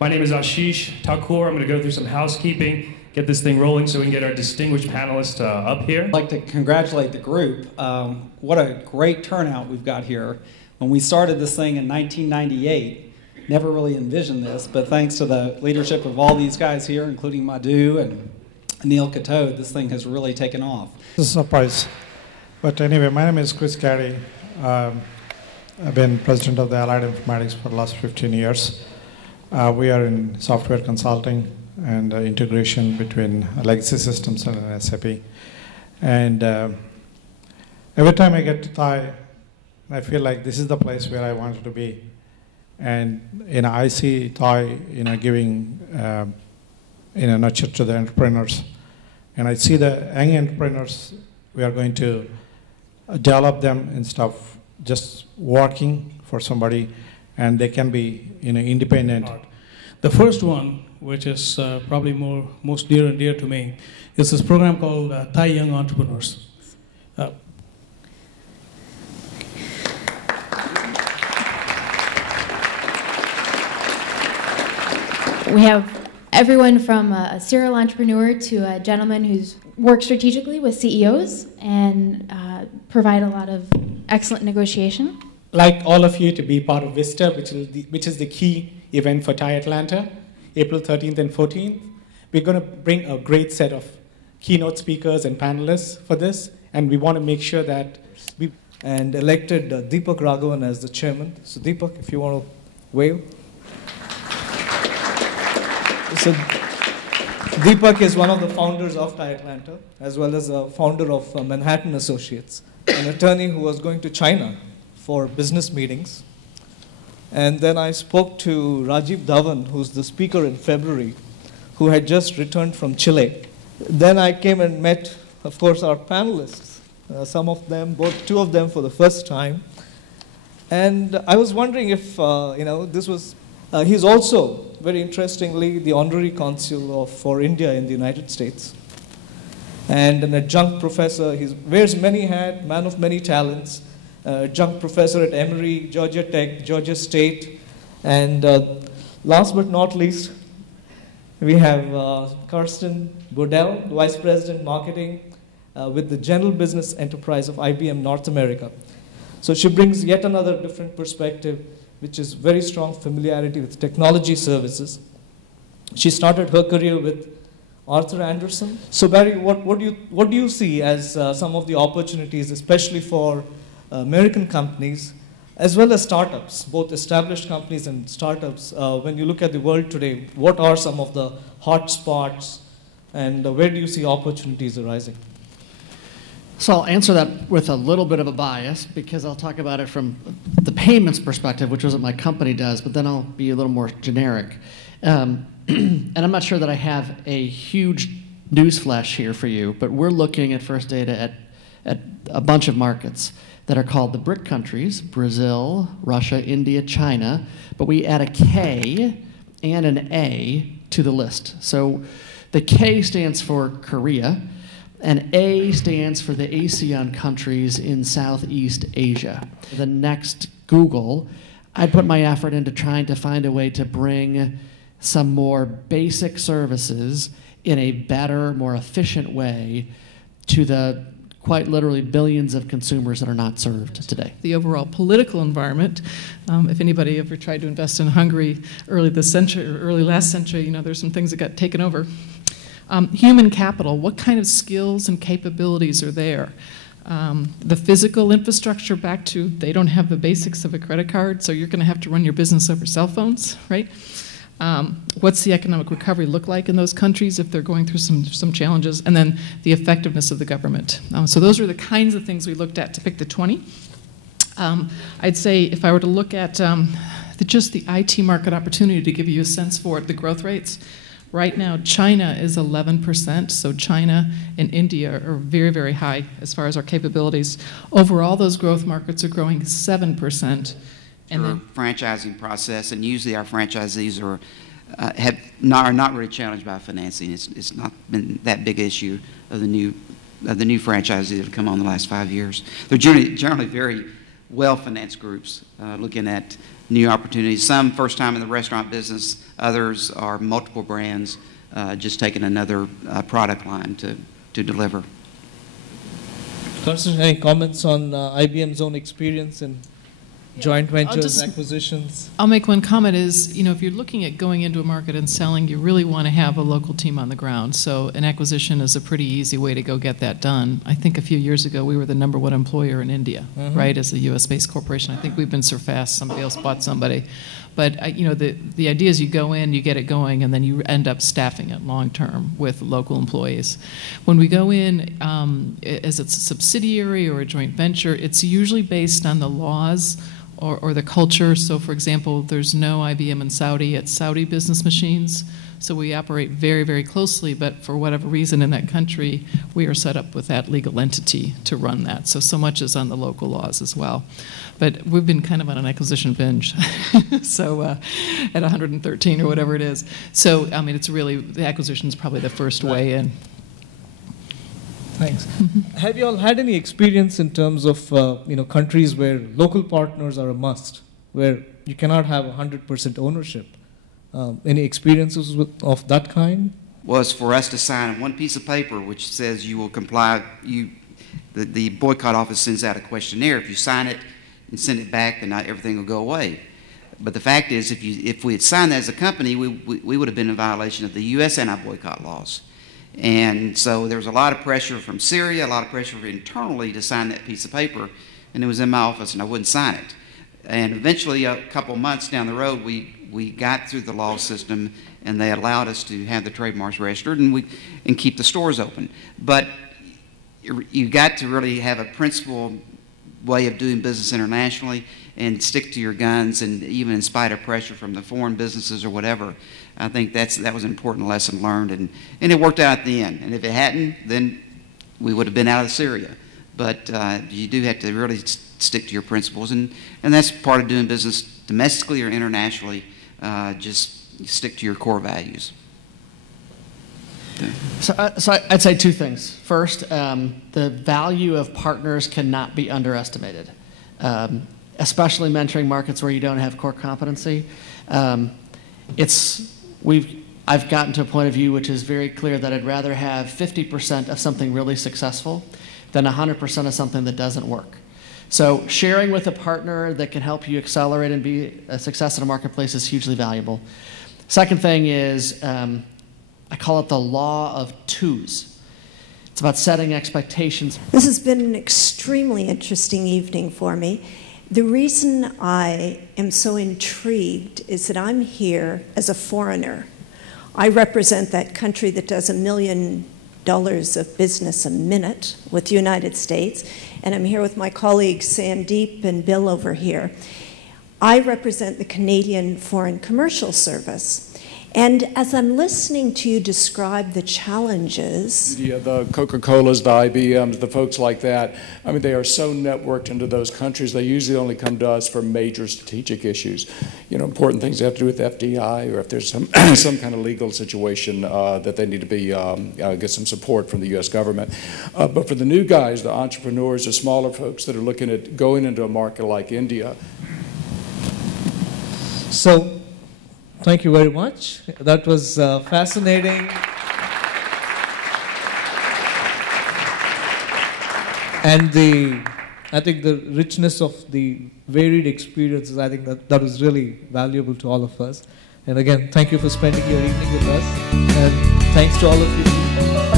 My name is Ashish Thakur. I'm going to go through some housekeeping, get this thing rolling so we can get our distinguished panelists up here. I'd like to congratulate the group. What a great turnout we've got here. When we started this thing in 1998, never really envisioned this, but thanks to the leadership of all these guys here, including Madhu and Neil Katod, this thing has really taken off. It's a surprise. But anyway, my name is Chris Caddy. I've been president of the Allied Informatics for the last 15 years. We are in software consulting and integration between legacy systems and SAP. And every time I get to Thai, I feel like this is the place where I wanted to be. And I see Thai giving nurture to the entrepreneurs. And I see the young entrepreneurs, we are going to develop them instead of just working for somebody, and they can be independent. The first one, which is probably most dear and dear to me, is this program called Thai Young Entrepreneurs. We have everyone from a serial entrepreneur to a gentleman who's worked strategically with CEOs and provide a lot of excellent negotiation. Like all of you to be part of Vista, which is the key event for Thai Atlanta, April 13th and 14th. We're going to bring a great set of keynote speakers and panelists for this, and we want to make sure that we... And elected Deepak Raghavan as the chairman. So Deepak, if you want to wave. So Deepak is one of the founders of Thai Atlanta, as well as a founder of Manhattan Associates, an attorney who was going to China for business meetings. And then I spoke to Rajiv Dhawan, who's the speaker in February, who had just returned from Chile. Then I came and met, of course, our panelists, some of them, two of them for the first time. And I was wondering if, this was, he's also, very interestingly, the honorary consul for India in the United States. And an adjunct professor, he wears many hats, man of many talents, adjunct professor at Emory, Georgia Tech, Georgia State. And last but not least, we have Karsten Bodell, Vice President Marketing with the General Business Enterprise of IBM North America. So she brings yet another different perspective, which is very strong familiarity with technology services. She started her career with Arthur Andersen. So Barry, what do you see as some of the opportunities, especially for American companies, as well as startups, both established companies and startups, when you look at the world today, what are some of the hot spots, and where do you see opportunities arising? So I'll answer that with a little bit of a bias, because I'll talk about it from the payments perspective, which is what my company does, but then I'll be a little more generic. And I'm not sure that I have a huge news flash here for you, but we're looking at First Data at a bunch of markets that are called the BRIC countries: Brazil, Russia, India, China, but we add a K and an A to the list. So the K stands for Korea, and A stands for the ASEAN countries in Southeast Asia. The next Google, I put my effort into trying to find a way to bring some more basic services in a better, more efficient way to the quite literally billions of consumers that are not served today. The overall political environment, if anybody ever tried to invest in Hungary early this century or early last century, there's some things that got taken over. Human capital, what kind of skills and capabilities are there? The physical infrastructure, back to they don't have the basics of a credit card, so you're going to have to run your business over cell phones, right? What's the economic recovery look like in those countries if they're going through some challenges? And then the effectiveness of the government. So those are the kinds of things we looked at to pick the 20. I'd say if I were to look at just the IT market opportunity to give you a sense for it, the growth rates, right now China is 11%, so China and India are very, very high as far as our capabilities. Overall, those growth markets are growing 7%. And then franchising process, and usually our franchisees are not really challenged by financing. It's not been that big issue of the new franchisees that have come on the last 5 years. They're generally very well-financed groups, looking at new opportunities. Some first time in the restaurant business, others are multiple brands, just taking another product line to deliver. Constantine, any comments on IBM's own experience in joint ventures, acquisitions? I'll make one comment is, if you're looking at going into a market and selling, you really want to have a local team on the ground. So an acquisition is a pretty easy way to go get that done. I think a few years ago, we were the #1 employer in India, right, as a US-based corporation. I think we've been surpassed. Somebody else bought somebody. But, the idea is you go in, you get it going, and then you end up staffing it long-term with local employees. When we go in as a subsidiary or a joint venture, it's usually based on the laws or the culture. So, for example, there's no IBM in Saudi. It's Saudi business machines. So we operate very, very closely, but for whatever reason in that country, we are set up with that legal entity to run that. So much is on the local laws as well. But we've been kind of on an acquisition binge, so at 113 or whatever it is. So, it's really, the acquisition is probably the first way in. Thanks. Have you all had any experience in terms of countries where local partners are a must, where you cannot have 100% ownership? Any experiences of that kind? Was for us to sign one piece of paper which says you will comply. The boycott office sends out a questionnaire. If you sign it and send it back, then everything will go away. But the fact is, if we had signed that as a company, we would have been in violation of the U.S. anti-boycott laws. And so there was a lot of pressure from Syria, a lot of pressure internally to sign that piece of paper, and it was in my office, and I wouldn't sign it. And eventually, a couple months down the road, we got through the law system, and they allowed us to have the trademarks registered and keep the stores open. But you got to really have a principled way of doing business internationally and stick to your guns, and even in spite of pressure from the foreign businesses or whatever. I think that was an important lesson learned, and it worked out at the end. And if it hadn't, then we would have been out of Syria. But you do have to really stick to your principles, and that's part of doing business domestically or internationally. Just stick to your core values. So I'd say two things. First, the value of partners cannot be underestimated, especially mentoring markets where you don't have core competency. I've gotten to a point of view which is very clear that I'd rather have 50% of something really successful than 100% of something that doesn't work. So sharing with a partner that can help you accelerate and be a success in a marketplace is hugely valuable. Second thing is, I call it the law of twos. It's about setting expectations. This has been an extremely interesting evening for me. The reason I am so intrigued is that I'm here as a foreigner. I represent that country that does $1 million of business a minute with the United States, and I'm here with my colleagues Sandeep and Bill over here. I represent the Canadian Foreign Commercial Service. And as I'm listening to you describe the challenges... The Coca-Colas, the IBMs, the folks like that, they are so networked into those countries, they usually only come to us for major strategic issues. Important things that have to do with FDI, or if there's some kind of legal situation that they need to get some support from the U.S. government. But for the new guys, the entrepreneurs, the smaller folks that are looking at going into a market like India... So, thank you very much. That was fascinating. And I think the richness of the varied experiences, I think that was really valuable to all of us. And again, thank you for spending your evening with us. And thanks to all of you.